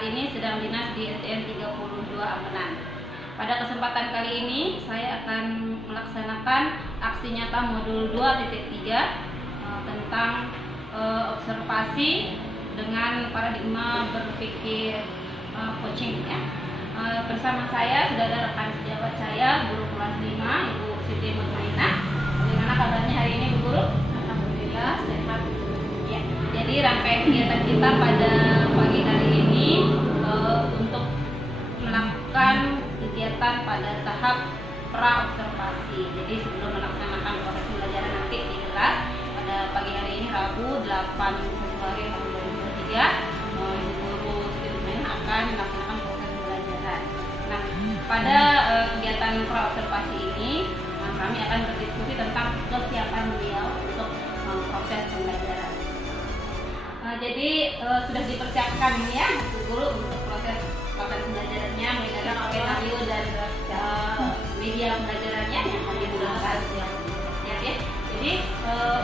saat ini sedang dinas di SDN 32 Ampenan. Pada kesempatan kali ini saya akan melaksanakan aksi nyata modul 2.3 tentang observasi dengan paradigma berpikir coaching ya. Bersama saya sudah ada rekan sejawat saya, guru kelas 5, Ibu Siti Mutmainah. Bagaimana kabarnya hari ini, Bu Guru? Alhamdulillah sehat. Ya, jadi rangkaian kegiatan kita pada pagi hari ini untuk melakukan kegiatan pada tahap pra-observasi. Jadi sebelum melaksanakan proses pembelajaran nanti di kelas, pada pagi hari ini Rabu 8 Februari tahun 2023, Ibu Guru Siti Mutmainah akan melaksanakan proses pembelajaran. Nah, pada kegiatan pra-observasi ini kami akan berdiskusi tentang kesiapan beliau untuk proses pembelajaran. Jadi sudah dipersiapkan ya Bu Guru untuk proses pembelajarannya, mulai dari skenario dan media pembelajarannya yang kami gunakan ya. Jadi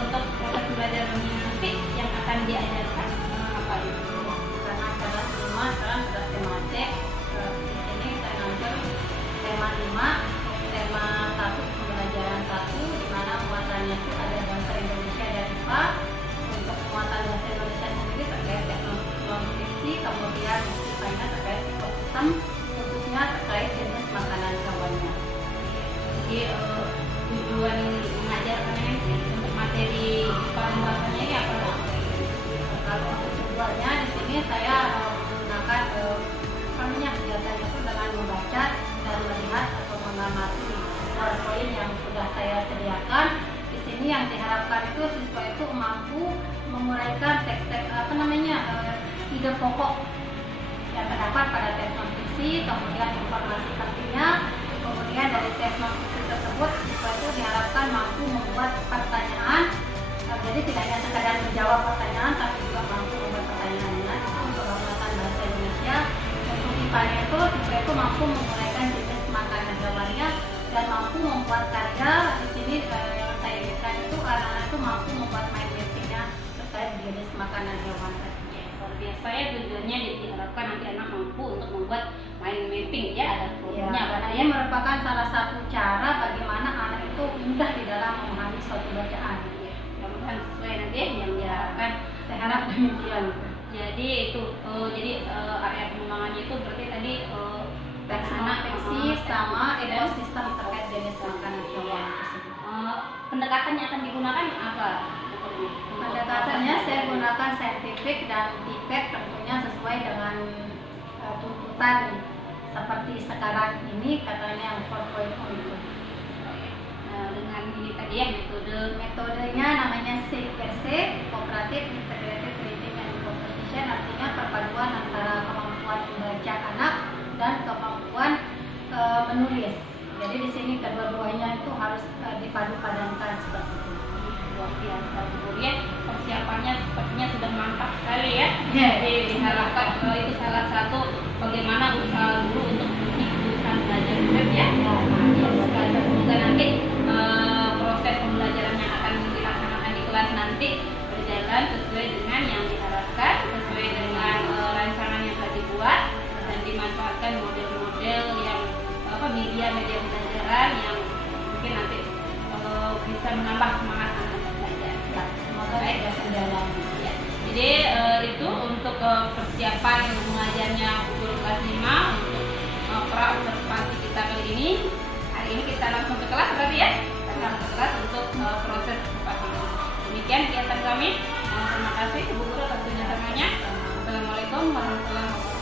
untuk proses pembelajarannya nanti yang akan diajarkan apa itu? Karena kelas 5 sekarang sudah tema C. Di sini kita ngambil tema 5, tema 1 pembelajaran 1, di mana muatannya itu ada bahasa Indonesia dan IPA. Untuk muatan bahasa Indonesia sendiri terkait teknologi, kemudian IPA-nya terkait ekosistem, khususnya terkait jenis makanan hewannya. Jadi tujuan mengajarkan nanti untuk materi pembahasannya ini apa? Kalau untuk tujuannya di sini saya menggunakan kegiatan itu dengan membaca dan melihat atau mengamati PowerPoint yang sudah saya sediakan. Di sini yang diharapkan itu siswa itu mampu menguraikan teks-teks ide pokok yang terdapat pada teks non-fiksi, kemudian informasi pentingnya. Kemudian dari teks non-fiksi tersebut siswa itu diharapkan mampu membuat pertanyaan. Jadi tidak hanya sekadar menjawab pertanyaan, tapi juga mampu membuat pertanyaannya. Itu untuk muatan bahasa Indonesia. Untuk IPA-nya itu siswa itu mampu menguraikan jenis makanan hewannya dan mampu membuat karya. Di sini yang saya inginkan itu anak-anak itu mampu membuat mind mapping-nya terkait jenis makanan hewan tadi. Luar biasa ya, tujuannya diharapkan nanti anak mampu untuk membuat mind mapping ya, ada formnya. Karena ini merupakan salah satu cara bagaimana anak itu mudah di dalam memahami suatu bacaan. Mudah-mudahan sesuai nanti yang diharapkan. Saya harap demikian. Jadi itu area pengembangannya itu berarti tadi Teks non-fiksi sama ekosistem terkait jenis makanan hewan tersebut. Pendekatannya akan digunakan apa? Pendekatannya saya gunakan saintifik dan tiket tentunya sesuai dengan tuntutan seperti sekarang ini katanya yang 4.0 itu. Dengan ini tadi ya Metodenya namanya CIRC, Cooperative Integrated Reading and Comprehension, artinya perpaduan antara kemampuan membaca anak dan kemampuan menulis. Jadi di sini kedua-duanya itu harus dipadu-padankan seperti itu. Luar biasa kemudian persiapannya sepertinya sudah mantap sekali ya. Ya, Jadi diharapkan itu salah satu bagaimana usaha guru untuk usaha belajar web ya. Semoga nanti proses pembelajaran yang akan dilaksanakan di kelas nanti berjalan sesuai dengan yang diharapkan, sesuai dengan rancangan yang telah dibuat, dan dimanfaatkan model-model yang media pembelajaran yang mungkin nanti bisa menambah semangat anak belajar. Semoga tidak kendala. Ya. Jadi itu untuk persiapan mengajarnya guru kelas 5 untuk pra-observasi kita kali ini. Hari ini kita langsung ke kelas berarti ya. Kita langsung ke kelas untuk proses observasi. Demikian kegiatan kami. Terima kasih Bu Guru atas penjelasannya. Assalamualaikum warahmatullahi wabarakatuh.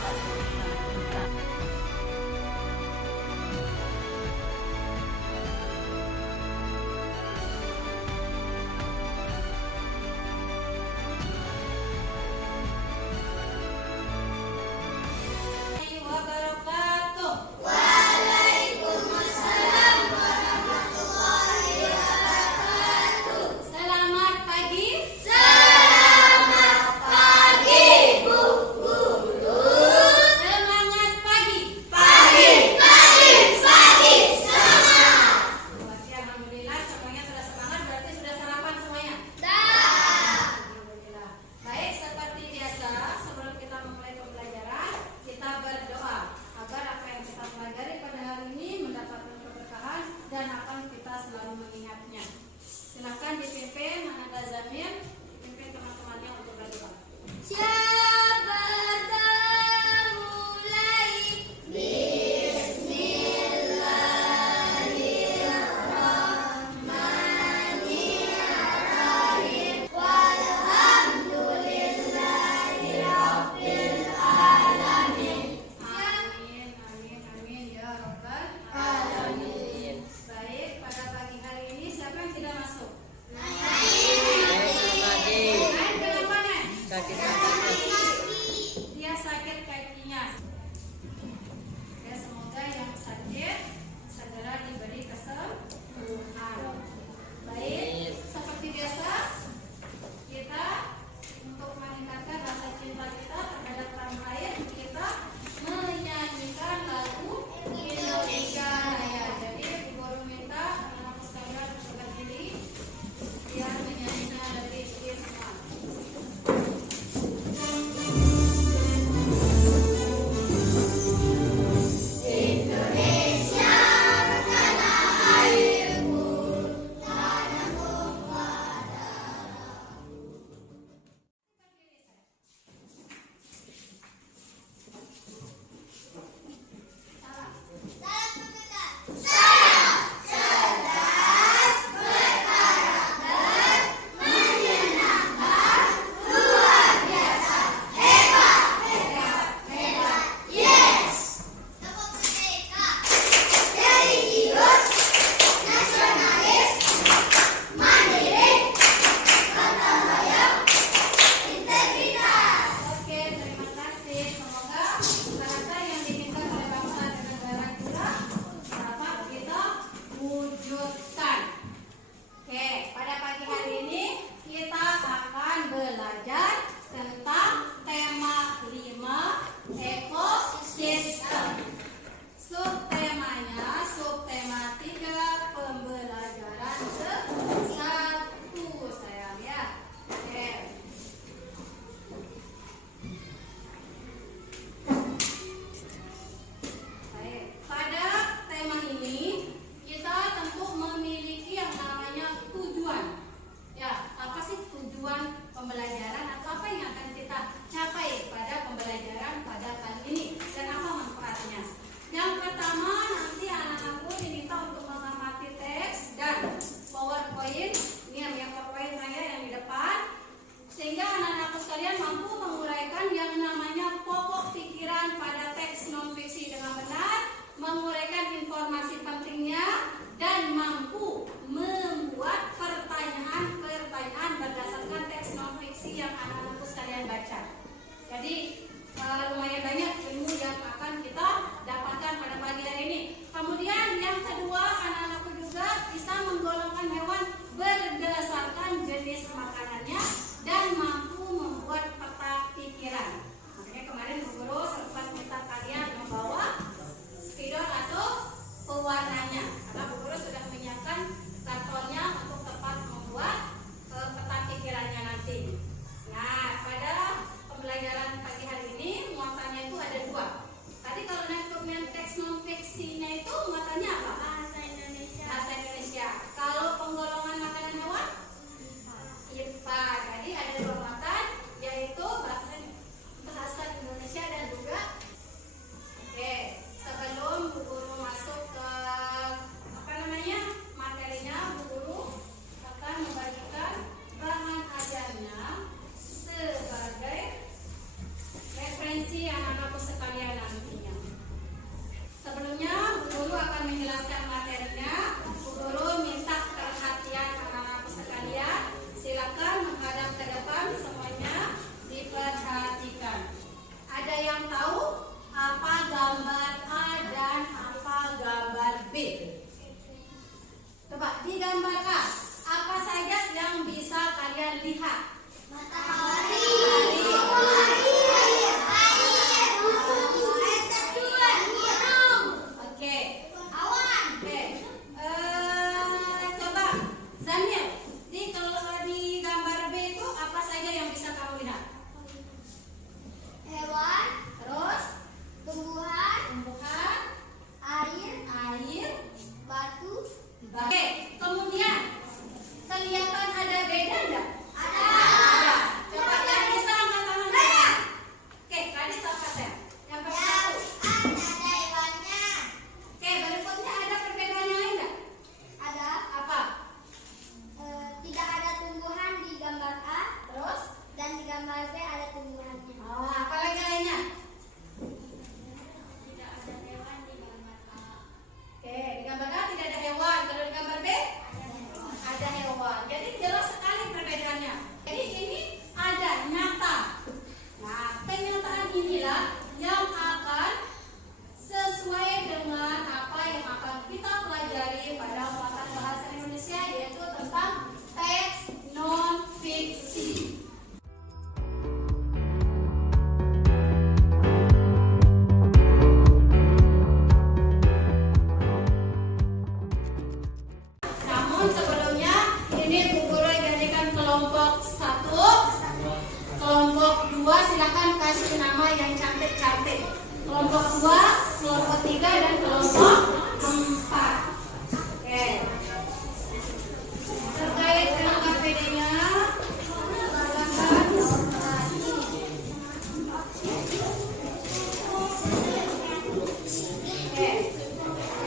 kelompok 2, kelompok 3, dan kelompok 4. Oke. Terkait dengan KPD-nya,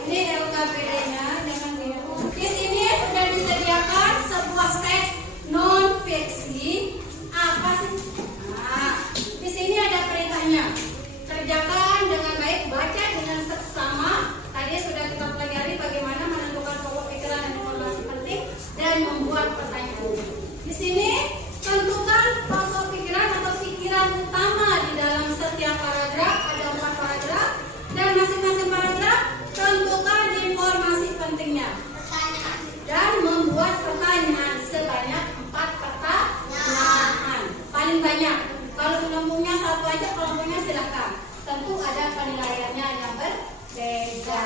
ini LKPD-nya dengan di sini sudah disediakan sebuah teks non fiksi. Apa sih? Nah, di sini ada perintahnya. Kerjakan dengan baik, baca dengan seksama. Tadi sudah kita pelajari bagaimana menentukan pokok pikiran dan informasi penting dan membuat pertanyaan. Di sini tentukan pokok pikiran atau pikiran utama di dalam setiap paragraf. Ada 4 paragraf dan masing-masing paragraf tentukan informasi pentingnya dan membuat pertanyaan sebanyak 4 pertanyaan paling banyak. Kalau kelompoknya 1 aja, kelompoknya silakan. Tentu ada penilaiannya yang berbeda.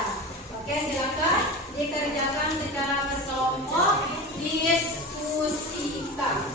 Oke, silakan dikerjakan secara berkelompok, diskusikan.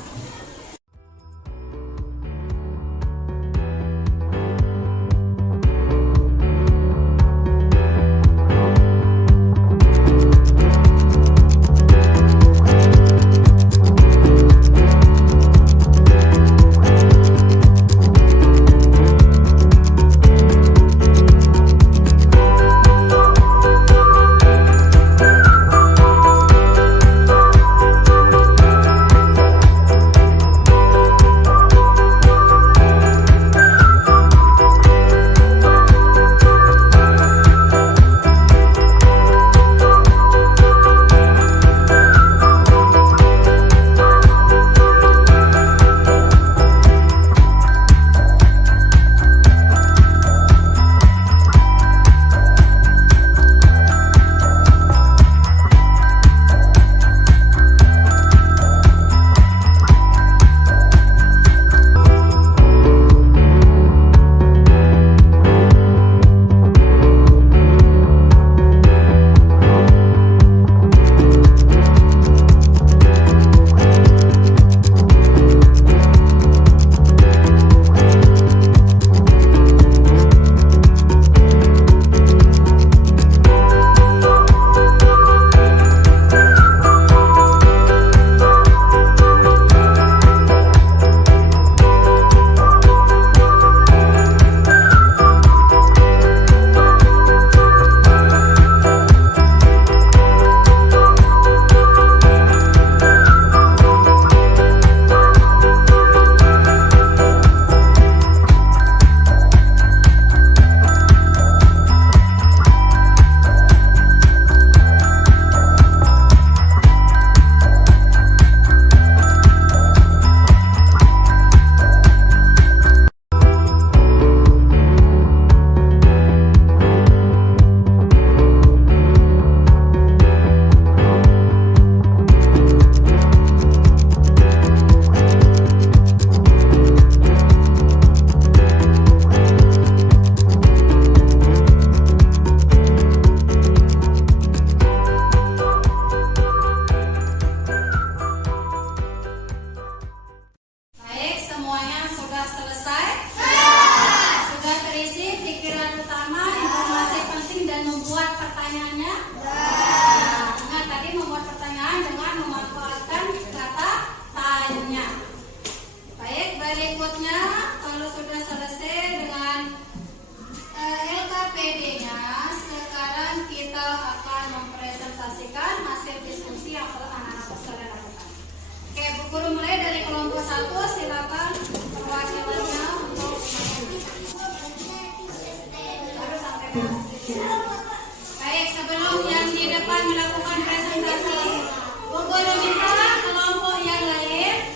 Baik, sebelum yang di depan melakukan presentasi, Bu Guru minta kelompok yang lain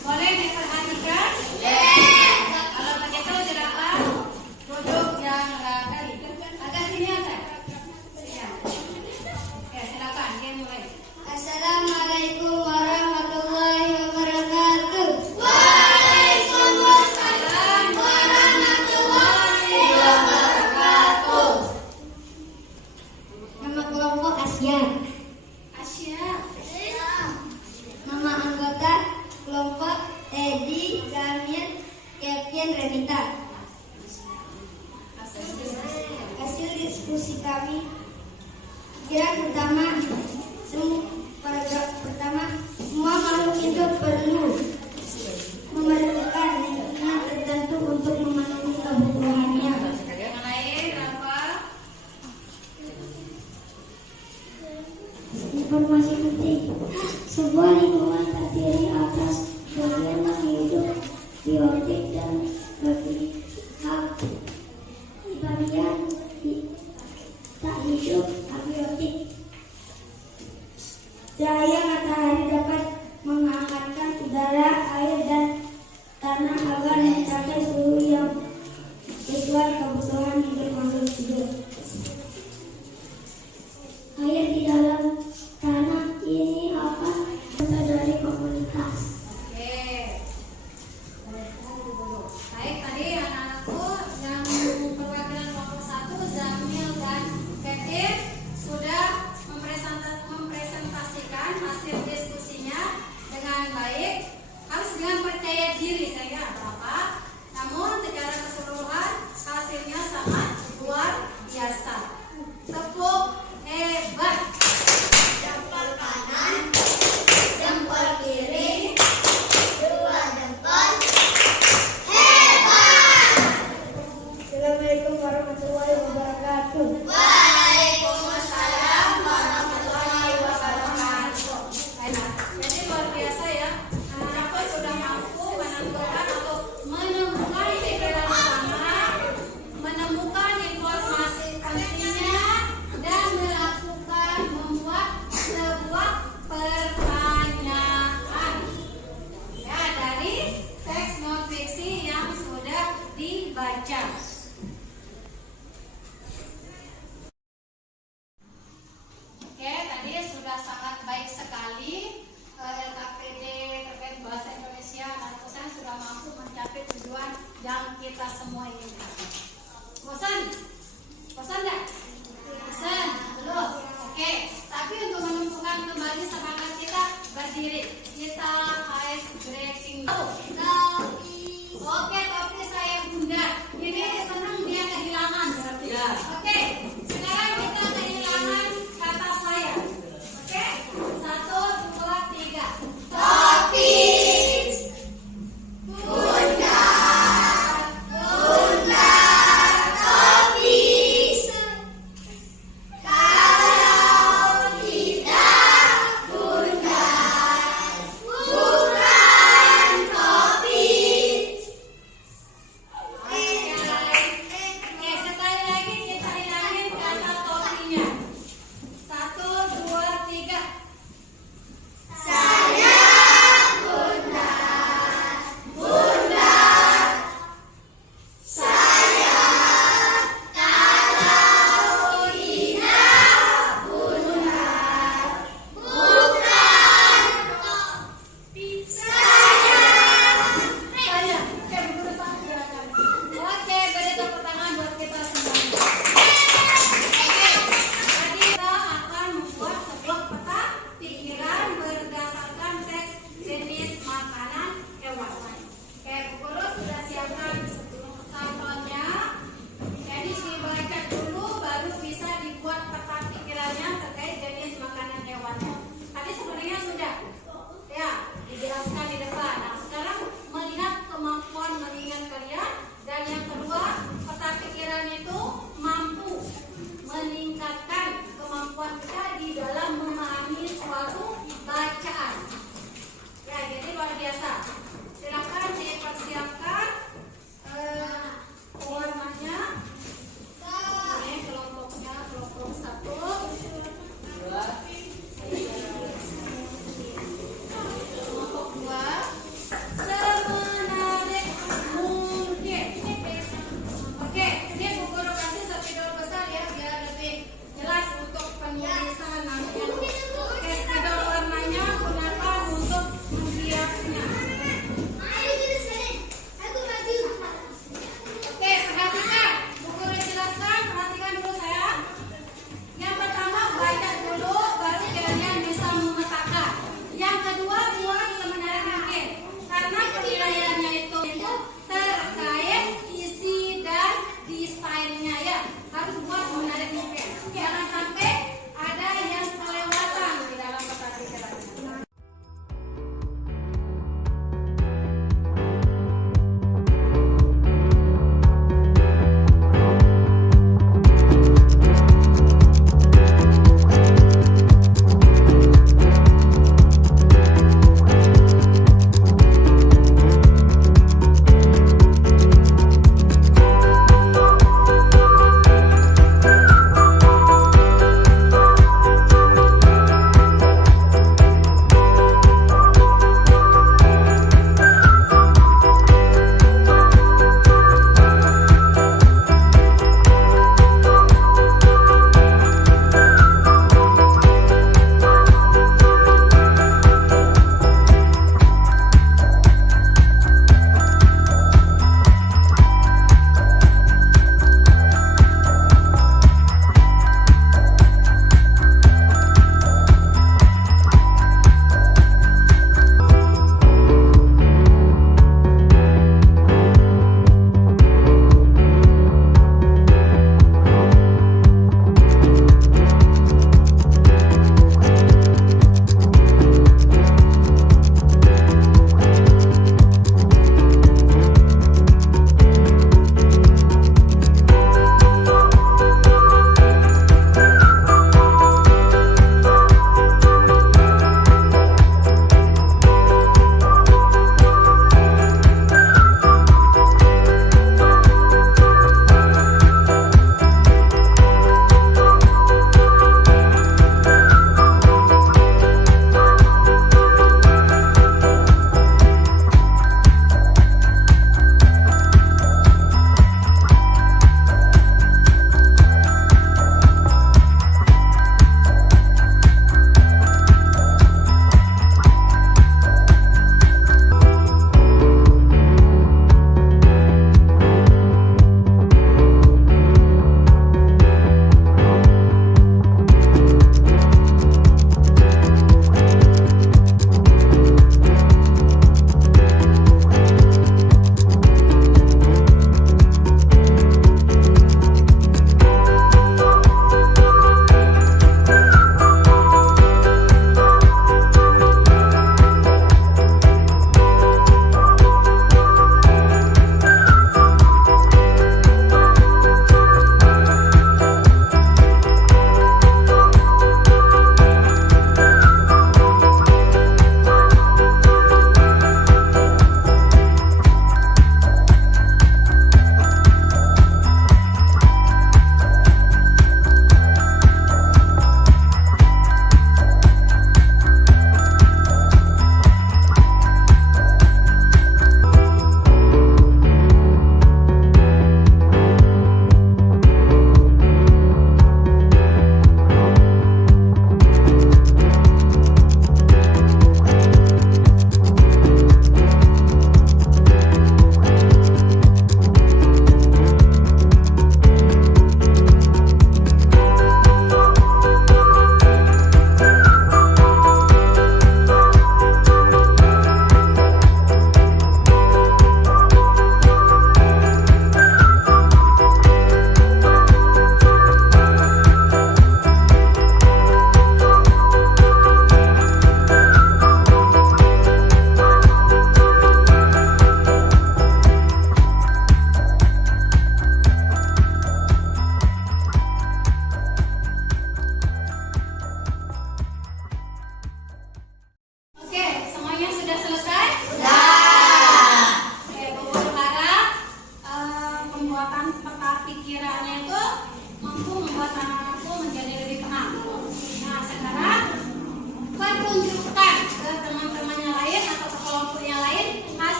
boleh diperhatikan. Kalau begitu silakan duduk yang agak sini aja. Ya. Oke, silakan dimulai. Assalamualaikum warahmatullahi wabarakatuh. Waalaikumsalam warahmatullahi wabarakatuh. Nama kelompok Asia. Asya. diskusi kami. Pikiran pertama, paragraf pertama, semua makhluk hidup perlu memerlukan lingkungan tertentu untuk memenuhi kebutuhannya. Yang lain apa? Informasi penting, sebuah lingkungan terdiri atas bagian hidup, biotik dan bagian tak hidup abiotik. Cahaya matahari dapat menghangatkan udara, air, dan tanah agar mencapai suhu yang sesuai kebutuhan hidup makhluk hidup. Air di dalam tanah ini apa? Dari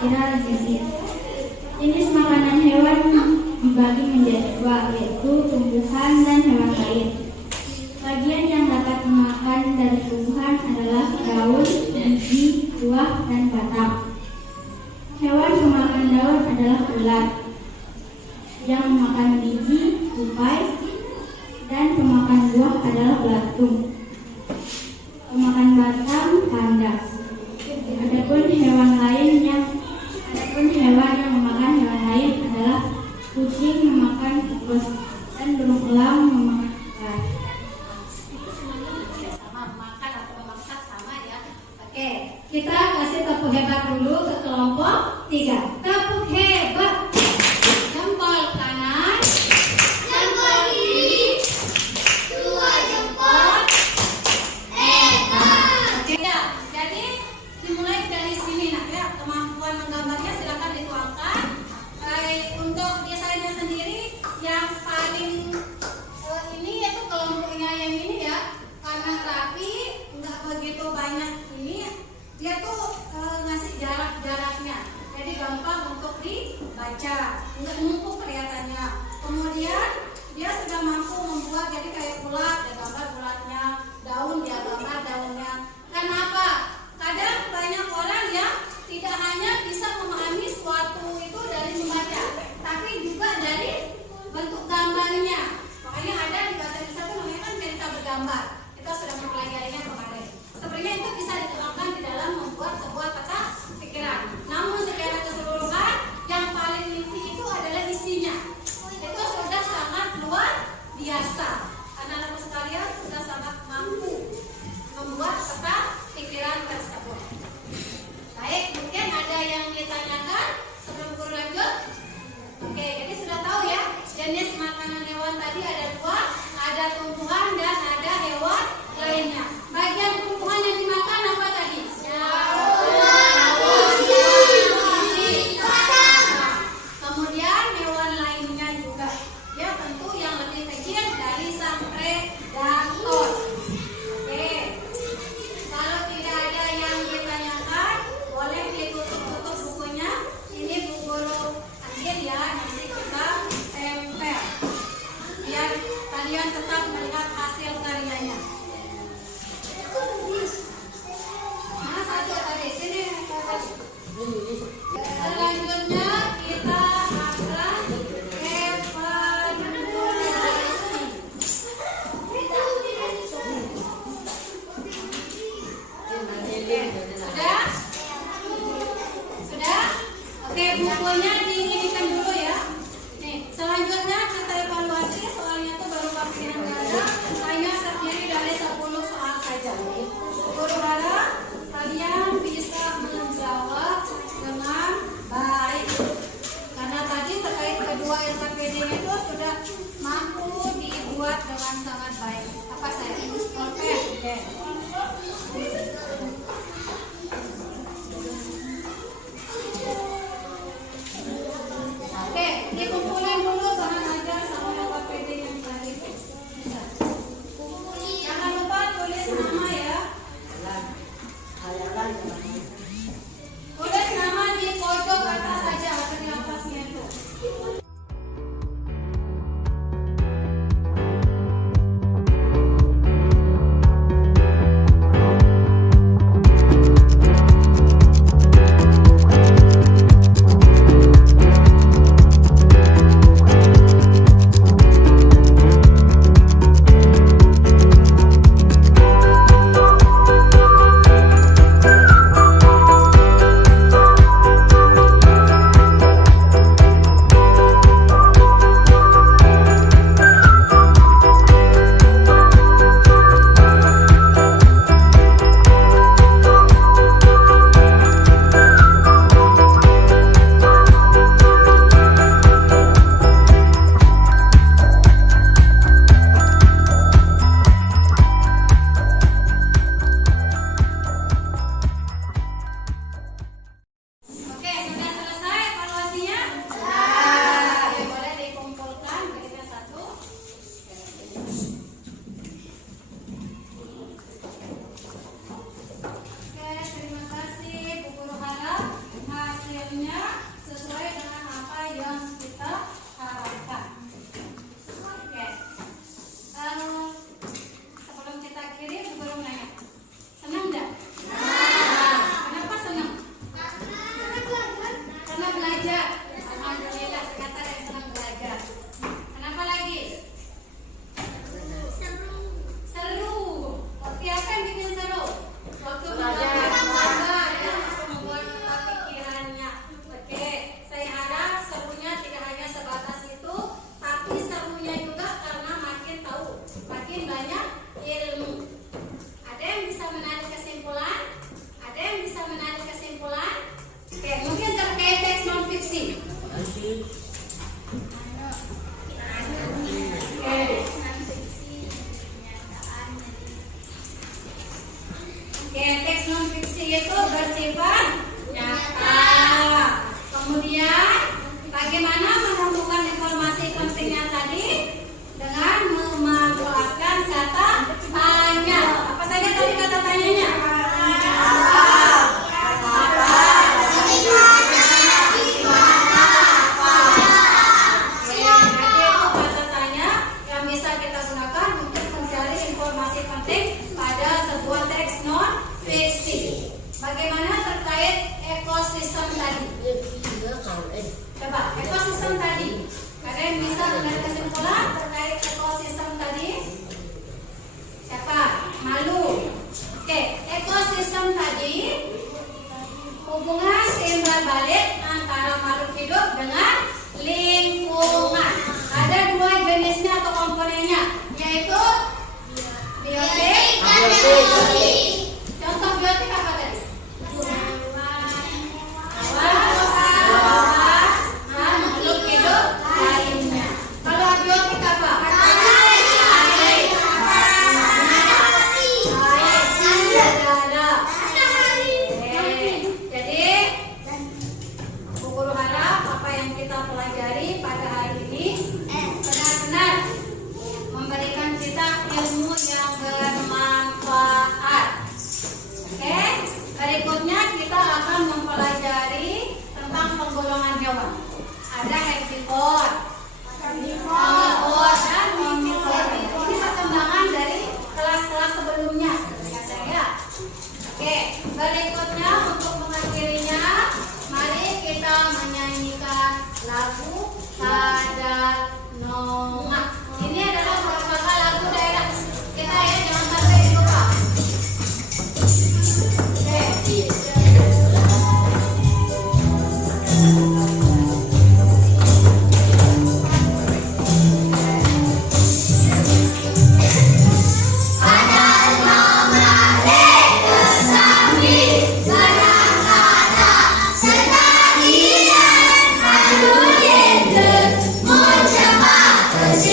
kira-kira gizi. Jenis makanan hewan dibagi menjadi dua, yaitu tumbuhan dan hewan lain. Bagian yang dapat dimakan dari tumbuhan adalah daun, biji, buah, dan batang. Hewan pemakan daun adalah ulat. Yang memakan biji, tupai, dan pemakan buah adalah belatung. Pemakan batang, panda. Adapun hewan yang memakan hewan lain adalah kucing memakan tikus dan burung elang memakan ikan. Sama memakan atau memaksa sama ya. Oke, kita kasih tepuk hebat dulu ke kelompok 3. Tepuk hebat. Jempol kanan, jempol kiri, 2 jempol. Oke ya, jadi dimulai dari sini nak ya. Kemampuan menggambarnya silakan dituangkan. Untuk desainnya sendiri yang paling ini yaitu kelompoknya yang ini ya, karena rapi nggak begitu banyak ini, dia tuh ngasih jaraknya, jadi gampang untuk dibaca, nggak numpuk kelihatannya. Kemudian dia sudah mampu membuat jadi kayak ulat, dia gambar ulatnya, daun dia gambar daunnya. Kenapa? Kadang banyak orang yang tidak hanya bisa memahami suatu itu dari membaca, tapi juga dari bentuk gambarnya. Makanya ada di bahasa Indonesia itu namanya kan cerita bergambar. Kita sudah mempelajarinya kemarin. Sebenarnya itu bisa dituangkan di dalam membuat sebuah peta pikiran. Namun secara keseluruhan yang paling inti itu adalah isinya. Itu sudah sangat luar biasa. Anak-anak sekalian sudah sangat mampu membuat peta pikiran tersebut. Baik, mungkin ada yang ditanyakan sebelum guru lanjut? Oke, jadi sudah tahu ya, jenis makanan hewan tadi ada 2, ada tumbuhan dan ada hewan lainnya. Bagian tumbuhan yang dimakan apa tadi? Kemudian hewan lainnya juga, ya tentu yang lebih kecil dari sang predator. Oke, kalau tidak ada yang ditanyakan, boleh ditutup bukunya. Ini Bu Guru ambil ya, nanti kita tempel biar kalian tetap melihat hasil karyanya. Mana satu tadi? Sini. Selanjutnya kita akan evaluasi. Sudah? Sudah? Oke, bukunya diinikan dulu ya. Nih, selanjutnya kita evaluasi. Soalnya itu baru bagian ganda, hanya terdiri dari 10 soal saja. Guru harap kalian bisa menjawab dengan baik. Karena tadi terkait kedua SKPD itu sudah mampu dibuat dengan sangat baik. Apa saya tulis pulpen? Oke. Kemudian bagaimana menentukan informasi pentingnya tadi? Dengan memanfaatkan kata tanya. Apa saja tadi kata tanyanya? Kata tanya yang bisa kita gunakan untuk mencari informasi penting pada sebuah teks non fiksi. Bagaimana terkait ekosistem tadi? Coba ekosistem tadi. Kalian bisa menarik kesimpulan terkait ekosistem tadi? Siapa? Malu. Oke, ekosistem tadi hubungan timbal balik antara makhluk hidup dengan lingkungan. Ada dua jenisnya atau komponennya, yaitu biotik dan abiotik. Contoh biotik apa guys? Makhluk hidup lainnya. Kalau abiotik apa? Jadi Bu Guru harap apa yang kita pelajari pada hari ini benar-benar memberikan kita ilmu yang bermanfaat. Oke, berikutnya kita akan mempelajari tentang penggolongan hewan. Ada herbivore, carnivore, dan omnivore. Ini perkembangan dari kelas-kelas sebelumnya sebenarnya saya. Oke, berikutnya untuk mengakhirinya, mari kita menyanyikan lagu Sadar Nongak. Ini adalah merupakan lagu daerah kita ya, jangan sampai dilupa. Oke. Sedang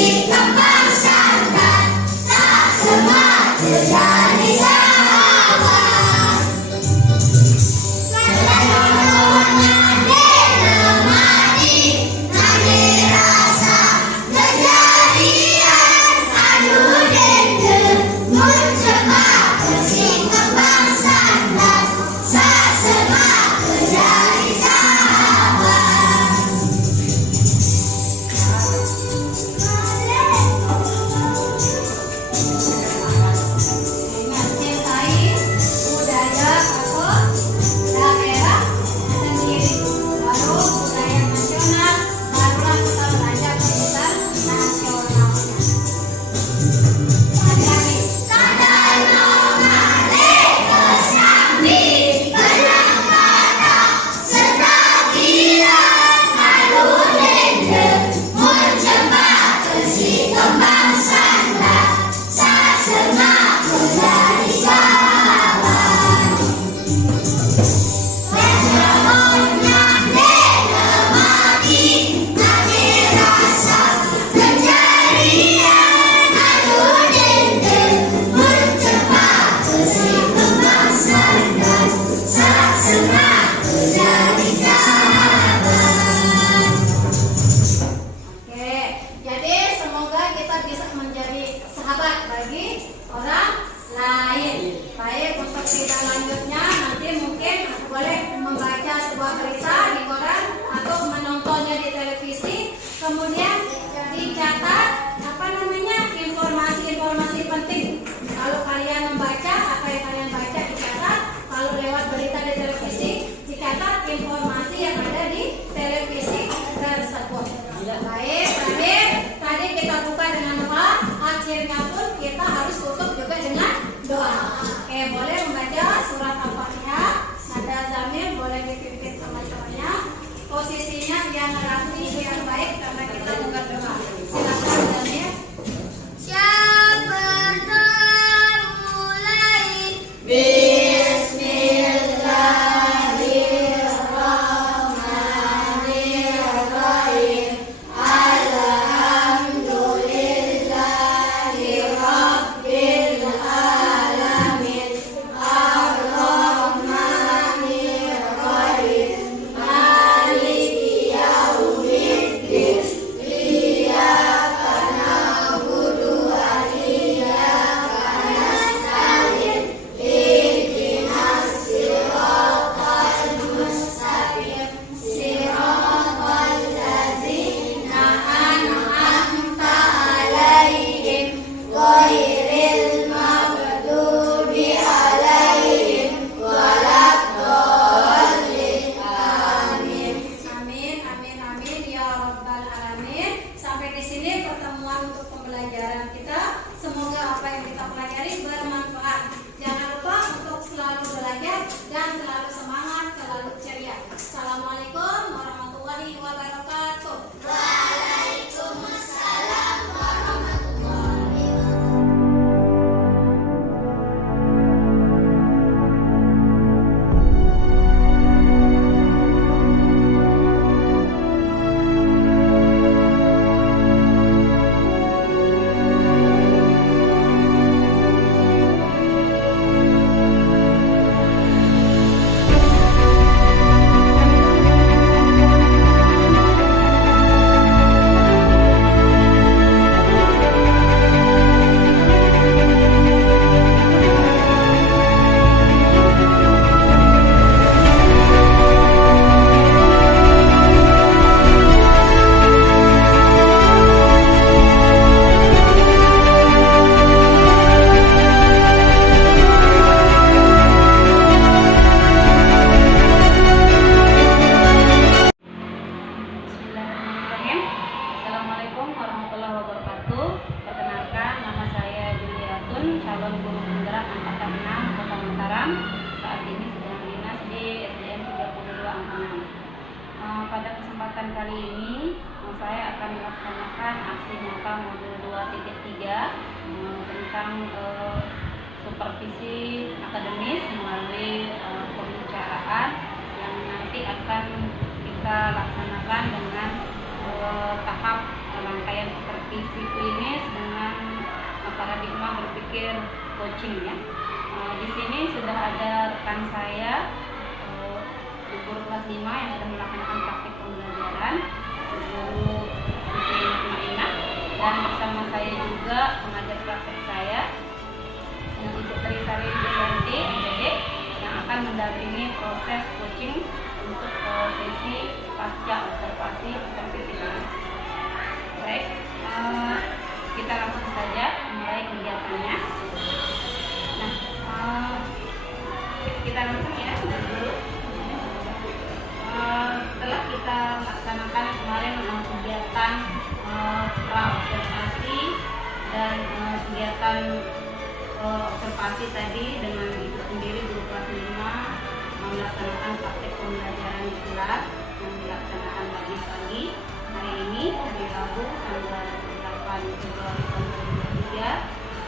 melaksanakan aksi nyata modul 2.3 tentang supervisi akademis melalui pembicaraan yang nanti akan kita laksanakan dengan tahap rangkaian supervisi klinis dengan paradigma berpikir coaching ya. Di sini sudah ada rekan saya guru kelas 5 yang sudah melaksanakan praktik pembelajaran, guru Siti Nurmainah, dan bersama saya juga pengajar praktek saya yang Ibu Trisari Julianti MPD yang akan mendampingi proses coaching untuk sesi pasca observasi supervisi klinis. Baik, kita langsung saja mulai kegiatannya. Nah, kita langsung ya dulu. Setelah kita laksanakan kemarin kegiatan pra-observasi dan kegiatan observasi tadi dengan Ibu sendiri guru kelas 5 melaksanakan praktek pembelajaran di kelas yang dilaksanakan pagi-pagi. Hari ini hari Rabu tanggal 8 Februari 2023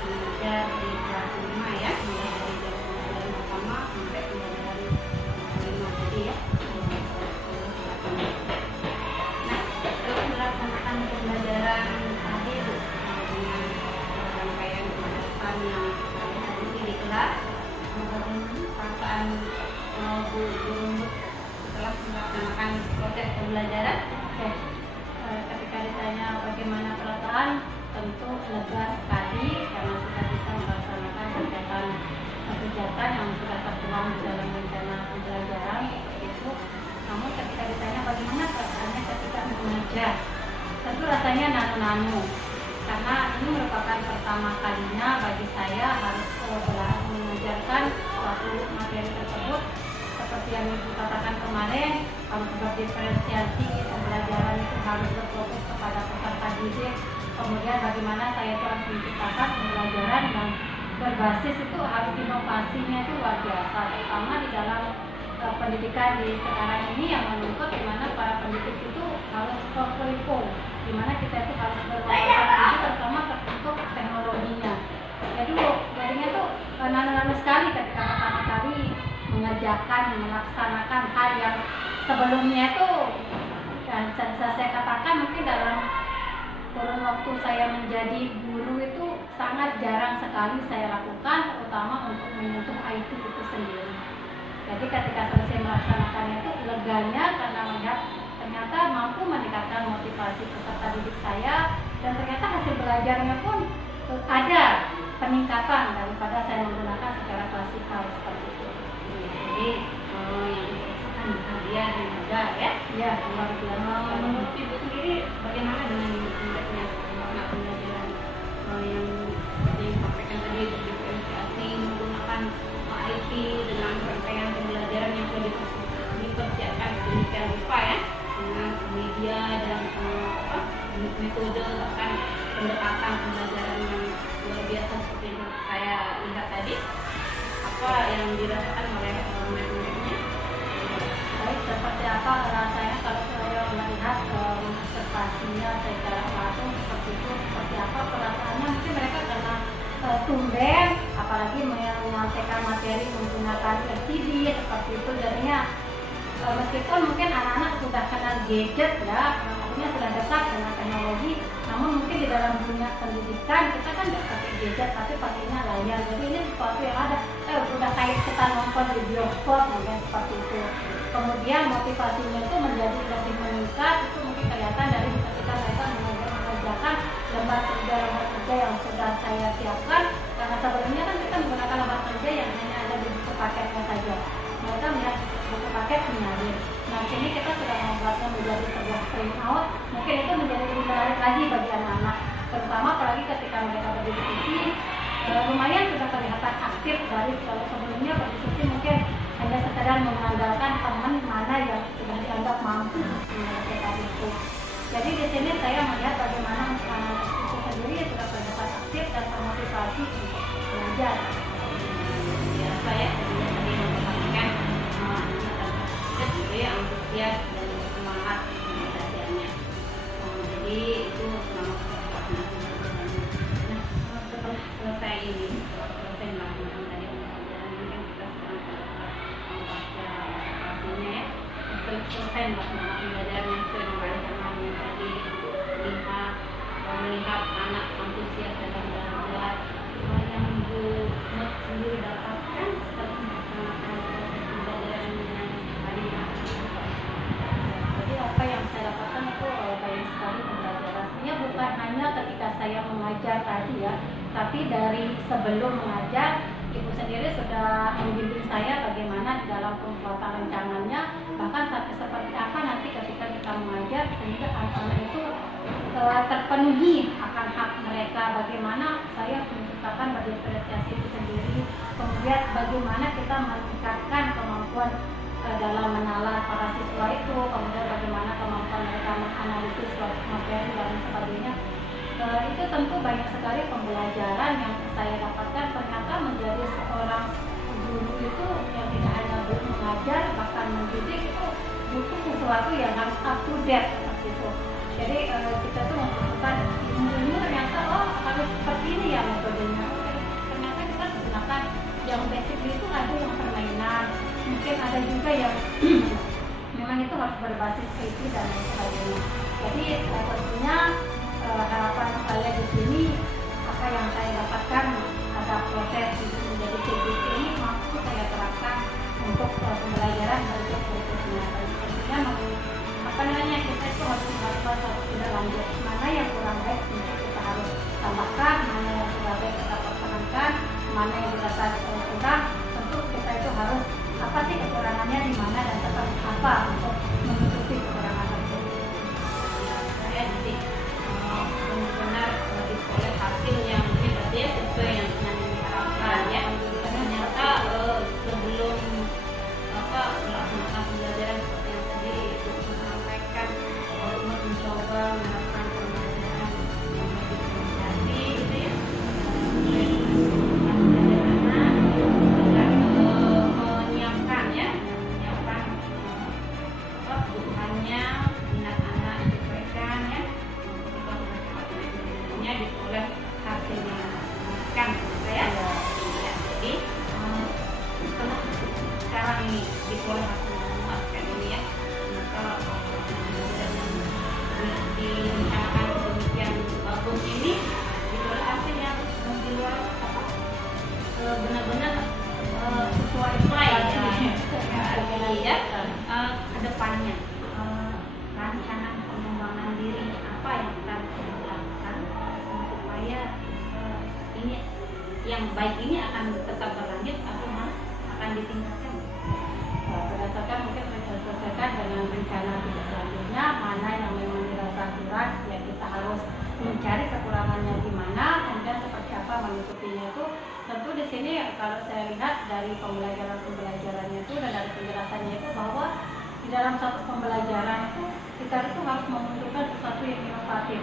mengajar di kelas 5 ya, mulai dari jam pembelajaran pertama sampai pembelajaran 5 tadi ya. Nah, setelah melaksanakan pembelajaran tadi dengan rangkaian kegiatan yang tadi di kelas, perasaan guru setelah melaksanakan proses pembelajaran, ketika ditanya bagaimana perasaan, tentu lega sekali karena sudah bisa melaksanakan kegiatan yang sudah tertuang di dalam rencana pembelajaran itu. Namun ketika ditanya bagaimana perasaannya ketika mengajar, tentu rasanya nano-nano karena ini merupakan pertama kalinya bagi saya harus mengajarkan suatu materi tersebut. Seperti yang Ibu katakan kemarin, harus berdiferensiasi, pembelajaran itu harus berfokus kepada peserta didik. Kemudian bagaimana saya itu harus menciptakan pembelajaran yang berbasis itu harus inovasinya itu luar biasa, terutama di dalam pendidikan di sekarang ini yang menuntut di mana para pendidik itu harus berkelinting, di mana kita itu harus berwawasan tinggi terutama untuk teknologinya. Jadi jadinya tuh nano-nano sekali ketika pertama kali mengerjakan, melaksanakan hal yang sebelumnya itu dan saya katakan mungkin dalam kurun waktu saya menjadi guru itu sangat jarang sekali saya lakukan, terutama untuk menyentuh IT itu sendiri. Jadi ketika selesai melaksanakannya itu leganya karena melihat ternyata mampu meningkatkan motivasi peserta didik saya dan ternyata hasil belajarnya pun ada peningkatan daripada saya menggunakan secara klasikal seperti itu. Jadi yang dirasakan bahagia dan lega ya. Ya, luar biasa. Menurut Ibu sendiri bagaimana dengan indikasinya makna pembelajaran yang seperti yang disampaikan tadi, diferensiasi menggunakan IT dengan rangkaian pembelajaran yang sudah dipersiapkan sedemikian rupa ya, dengan media dan metode bahkan pendekatan pembelajaran yang luar biasa seperti yang saya lihat tadi. Apa yang dirasakan oleh murid-muridnya? Baik, seperti apa rasanya kalau saya melihat observasinya secara langsung seperti itu, seperti apa perasaannya? Mungkin mereka karena tumben, apalagi menyampaikan materi menggunakan LCD seperti itu, jadinya meskipun mungkin anak-anak sudah kenal gadget ya, artinya sudah dekat dengan teknologi, namun mungkin di dalam dunia pendidikan kita kan tidak pakai gadget tapi pakainya layar. Jadi ini sesuatu yang ada, sudah kayak kita nonton di bioskop mungkin seperti itu. Kemudian motivasinya itu menjadi lebih meningkat, itu mungkin kelihatan dari ketika mereka mengerjakan lembar kerja yang sudah saya siapkan, karena sebelumnya kan kita menggunakan lembar kerja yang hanya ada di buku paketnya saja. Mereka melihat buku paket mengalir. Nah, sini kita sudah membuatnya menjadi sebuah print out. Mungkin itu menjadi lebih menarik lagi bagi anak-anak, terutama apalagi ketika mereka berdiskusi. Lumayan sudah kelihatan aktif dari kalau sebelumnya berdiskusi mungkin hanya sekedar mengandalkan teman mana yang sudah dianggap mampu menyelesaikan itu. Jadi di sini saya melihat bagaimana anak itu sendiri sudah kelihatan aktif dan termotivasi untuk belajar. Ya, saya tadi memperhatikan antusias dan semangat belajarnya. Jadi itu selama konten makanan pembelajaran yang sesuai dengan rancangan yang tadi lihat melihat anak antusias dalam belajar yang Bu Not sendiri dapatkan setelah melaksanakan proses pembelajaran yang hari ini. Jadi apa yang saya dapatkan itu banyak sekali pembelajaran. Sebenarnya bukan hanya ketika saya mengajar tadi ya, tapi dari sebelum mengajar Ibu sendiri sudah membimbing saya bagaimana di dalam pembuatan rancangannya, bahkan sampai seperti apa nanti ketika kita mengajar sehingga anak-anak itu terpenuhi akan hak mereka, bagaimana saya menciptakan berdifferensiasi itu sendiri, kemudian bagaimana kita meningkatkan kemampuan dalam menalar para siswa itu, kemudian bagaimana kemampuan mereka menganalisis suatu materi dan sebagainya. Itu tentu banyak sekali pembelajaran yang saya dapatkan. Ternyata menjadi seorang guru itu yang tidak hanya mengajar, bahkan mendidik itu butuh sesuatu yang harus up to date seperti itu. Jadi kita tuh membutuhkan ilmu ternyata harus seperti ini ya metodenya. Ternyata kita gunakan yang basic itu, ada yang permainan, mungkin ada juga yang memang itu harus berbasis IT dan lain sebagainya. Jadi tentunya harapan saya di sini, apa yang saya dapatkan pada proses itu menjadi CBC ini mampu saya terapkan untuk pembelajaran berikutnya. Tentunya kita itu harus melakukan satu tidak lanjut, mana yang kurang baik untuk kita harus tambahkan, mana yang sudah baik kita pertahankan, mana yang dirasa kurang, tentu kita itu harus apa sih kekurangannya di mana dan seperti apa untuk menutupi kekurangan tersebut. Saya jadi benar-benar diperoleh hasil yang mungkin berarti ya sesuai yang diharapkan ya. Ternyata sebelum melaksanakan pembelajaran seperti yang tadi Ibu sampaikan, mencoba melakukan pembelajaran yang lebih diferensiasi gitu ya, menyiapkan kebutuhannya, minat anak disesuaikan ya, diperoleh hasil yang memuaskan saya. Ya, jadi sekarang ini diperoleh hasil yang memuaskan ini ya, maka direncanakan sedemikian bagus ini diperoleh hasil yang di luar benar-benar sesuai ya ke depannya. Rancangan pengembangan diri apa yang akan kita lakukan supaya ini yang baik ini akan tetap berlanjut atau akan ditingkatkan. Berdasarkan mungkin selesaikan dengan rencana kita selanjutnya, mana yang memang dirasa kurang ya kita harus mencari kekurangannya di mana, kemudian seperti apa menutupinya itu. Tentu di sini kalau saya lihat dari pembelajarannya itu dan dari penjelasannya itu bahwa di dalam satu pembelajaran itu kita itu harus memunculkan sesuatu yang inovatif,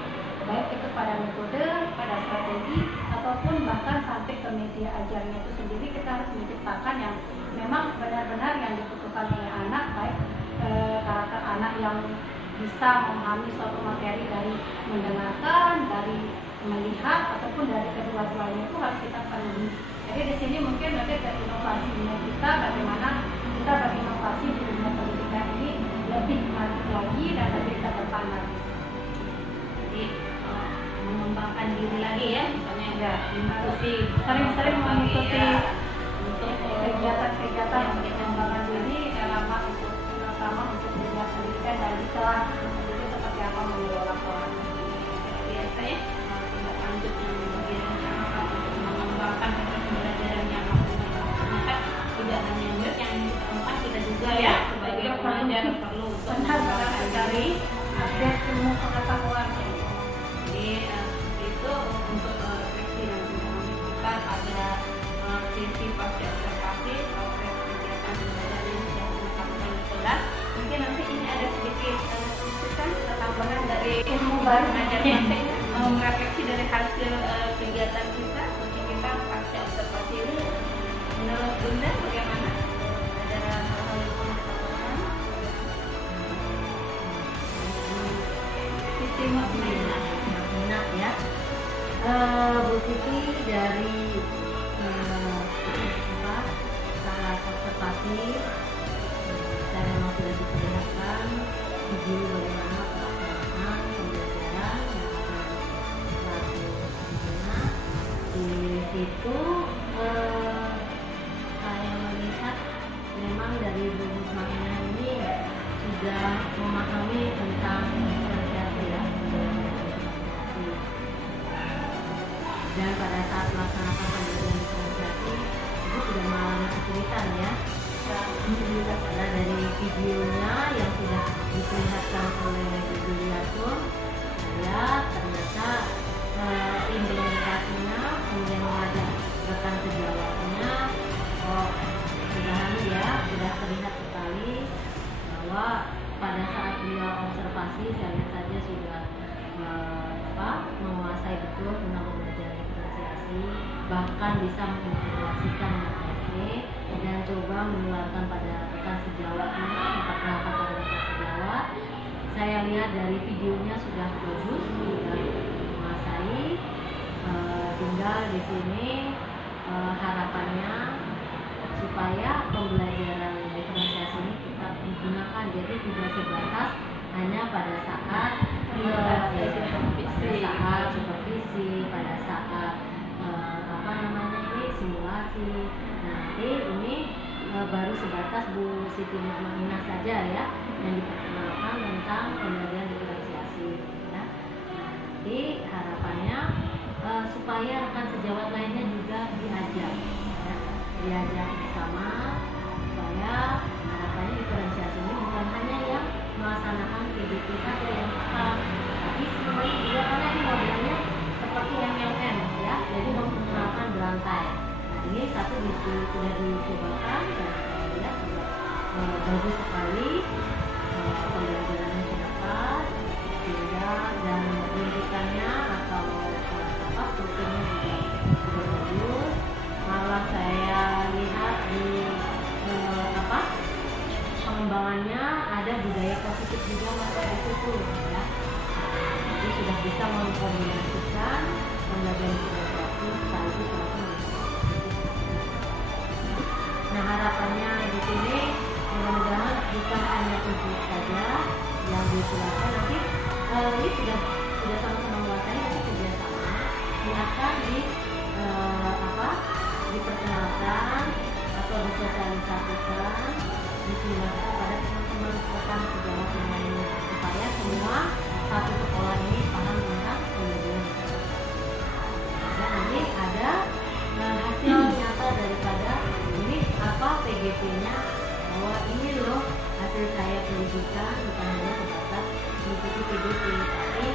baik itu pada metode, pada strategi, ataupun bahkan sampai ke media ajarnya itu sendiri. Kita harus menciptakan yang memang benar-benar yang dibutuhkan oleh anak, baik karakter anak yang bisa memahami suatu materi dari mendengarkan, dari melihat, ataupun dari kedua-duanya itu harus kita penuhi. Jadi di sini mungkin nanti ke inovasinya kita, bagaimana kita berinovasi di dunia pendidikan ini lebih maju lagi dan lebih kita bertahan lagi. Jadi mengembangkan diri lagi ya, misalnya ya mengikuti Sering-sering mengikuti untuk kegiatan-kegiatan yang mengembangkan diri dalam hal untuk terutama untuk dunia pendidikan dan di kelas sendiri seperti apa mengelola kelas. Biasa ya, tindak lanjut yang direncanakan untuk mengembangkan proses pembelajaran yang ternyata tidak hanya murid yang diperlukan, kita juga ya sebagai pengajar perlu untuk mengembangkan diri, update ilmu pengetahuan. Jadi itu untuk refleksi dan pengalaman kita pada sisi pasca observasi proses kegiatan pembelajaran yang dilakukan di kelas. Mungkin nanti ini ada sedikit tambahan dari ilmu baru mengajar praktek merefleksi dari hasil kegiatan kita, mungkin kita pasca observasi ini. Menurut Bunda bagaimana? Ada hal-hal yang perlu kita lakukan? Sisi makna ya. Bu Siti dari sangat observasi, saya memang sudah diperlihatkan sudah memahami tentang diferensiasi ya, diferensiasi. Dan pada saat melaksanakan pembelajaran diferensiasi itu sudah mengalami kesulitan ya. Karena dari videonya yang sudah diperlihatkan oleh Ibu Liatun, saya ternyata implementasinya kemudian mengajak rekan sejawatnya, sudah terlihat sekali bahwa pada saat beliau observasi saya lihat saja sudah menguasai betul tentang pembelajaran diferensiasi, bahkan bisa mengintegrasikan materi dan coba menularkan pada rekan sejawatnya, memperkenalkan pada rekan sejawat. Saya lihat dari videonya sudah bagus, sudah menguasai. Tinggal di sini harapannya supaya pembelajaran diferensiasi ini kita gunakan, jadi tidak sebatas hanya pada saat supervisi, pada saat simulasi. Nanti ini baru sebatas Bu Siti Nurmaninah saja ya yang diperkenalkan tentang pembelajaran diferensiasi ya. Nanti harapannya supaya rekan sejawat lainnya juga diajak bersama, supaya harapannya diferensiasi ini bukan hanya yang melaksanakan PDP saja yang paham, tapi semuanya juga, karena ini modelnya seperti MLM ya, jadi memperkenalkan berantai. Nah ini satu sudah dicobakan dan saya lihat sudah bagus sekali, pembelajarannya sudah pas, sehingga dan rujukannya atau strukturnya juga sudah bagus. Malah saya lihat di pengembangannya ada budaya positif juga masuk di situ ya. Jadi sudah bisa mengkombinasikan pembelajaran diferensiasi sekaligus melakukan. Nah harapannya di sini mudah-mudahan bukan hanya tujuh saja yang disilakan, nanti ini sudah sama-sama menguasai, nanti kerjasama ini akan diperkenalkan atau disosialisasikan, disilakan pada teman-teman rekan sejawat yang lainnya supaya semua satu sekolah ini paham tentang pembelajaran diferensiasi. Dan nanti ada hasil nyata daripada ini apa PGP-nya, bahwa ini loh hasil saya pendidikan, bukan hanya sebatas mengikuti PGP, tapi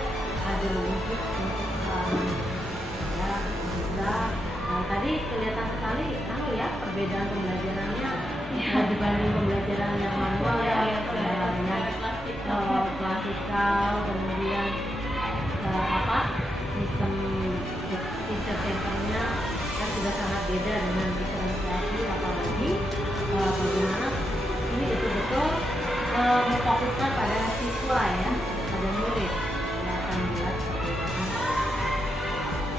ada wujud untuk ya bisa. Tadi kelihatan sekali perbedaan pembelajarannya dibanding pembelajaran yang manual yang klasikal, kemudian sistem centernya kan sudah sangat beda dengan diferensiasi, apalagi bagaimana ini betul-betul memfokuskan pada siswa ya, pada murid yang akan membuat perbedaan.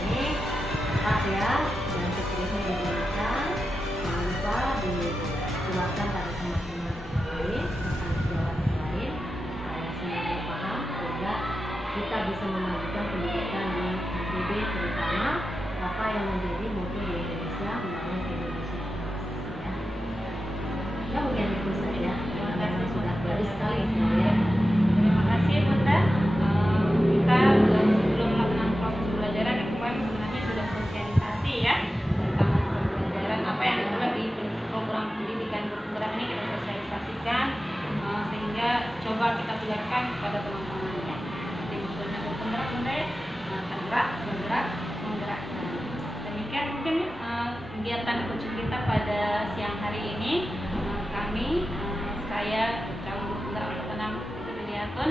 Ini tepat ya, dan seterusnya digunakan, jangan lupa dijelaskan pada teman-teman lain, rekan sejawat yang lain, supaya semuanya paham sehingga kita bisa memajukan pendidikan di NTB, terutama apa yang menjadi mutu di Indonesia, membangun Indonesia ya. Ya mungkin itu saja. Terima kasih, sudah bagus sekali ya. Terima kasih Bunda. Kita sebelum melakukan proses pembelajaran yang kemarin sebenarnya sudah sosialisasi ya tentang pembelajaran apa yang ada di program pendidikan bergerak ini, kita sosialisasikan sehingga coba kita tularkan kepada teman-teman ya. Jadi maksudnya bergerak Bunda ya, bergerak. Demikian mungkin kegiatan coaching kita pada siang hari ini. Kami, saya Calon Guru Penggerak Angkatan 6 Liatun